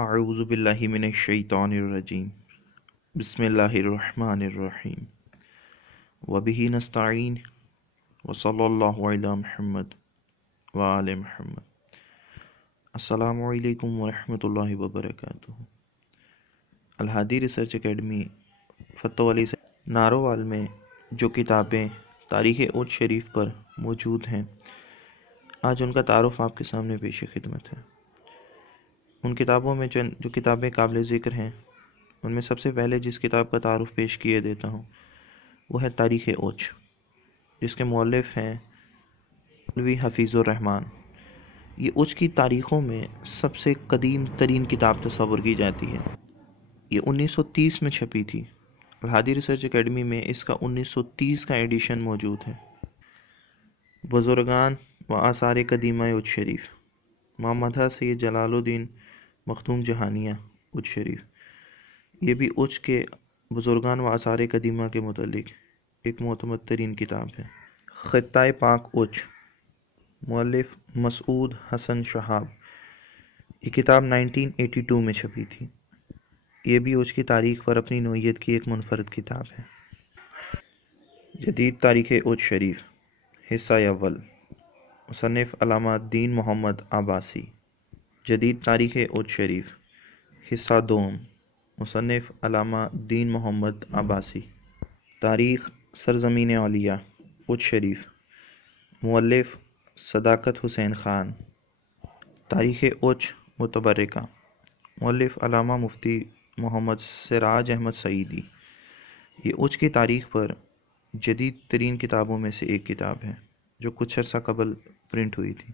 اعوذ باللہ من الشیطان الرجیم بسم اللہ الرحمن الرحیم وبہ نستعین وصلی اللہ علی محمد وآل محمد۔ السلام علیکم ورحمۃ اللہ وبرکاتہ۔ الہادی ریسرچ اکیڈمی فتح علی ناروال میں جو کتابیں تاریخ اوچ شریف پر موجود ہیں، آج ان کا تعارف آپ کے سامنے پیش خدمت ہے۔ ان کتابوں میں جو کتابیں قابل ذکر ہیں، ان میں سب سے پہلے جس کتاب کا تعارف پیش کیے دیتا ہوں وہ ہے تاریخ اوچ، جس کے مؤلف ہیں مولوی حفیظ الرحمن۔ یہ اوچ کی تاریخوں میں سب سے قدیم ترین کتاب تصور کی جاتی ہے۔ یہ 1930 میں چھپی تھی۔ الہادی ریسرچ اکیڈمی میں اس کا 1930 کا ایڈیشن موجود ہے۔ بزرگان و آثار قدیمہ اوچ شریف، محمد سید جلال الدین مختوم جہانیہ اوچ شریف، یہ بھی اوچ کے بزرگان و آثار قدیمہ کے متعلق ایک معتمد ترین کتاب ہے۔ خطۂ پاک اوچ، مؤلف مسعود حسن شہاب، یہ کتاب 1982 میں چھپی تھی۔ یہ بھی اوچ کی تاریخ پر اپنی نوعیت کی ایک منفرد کتاب ہے۔ جدید تاریخ اوچ شریف، حصہ اول، مصنف علامہ دین محمد عباسی۔ جدید تاریخ اوچ شریف، حصہ دوم، مصنف علامہ دین محمد عباسی۔ تاریخ سرزمین اولیاء اوچ شریف، مؤلف صداقت حسین خان۔ تاریخ اوچ متبرکہ، مؤلف علامہ مفتی محمد سراج احمد سعیدی۔ یہ اوچ کی تاریخ پر جدید ترین کتابوں میں سے ایک کتاب ہے جو کچھ عرصہ قبل پرنٹ ہوئی تھی۔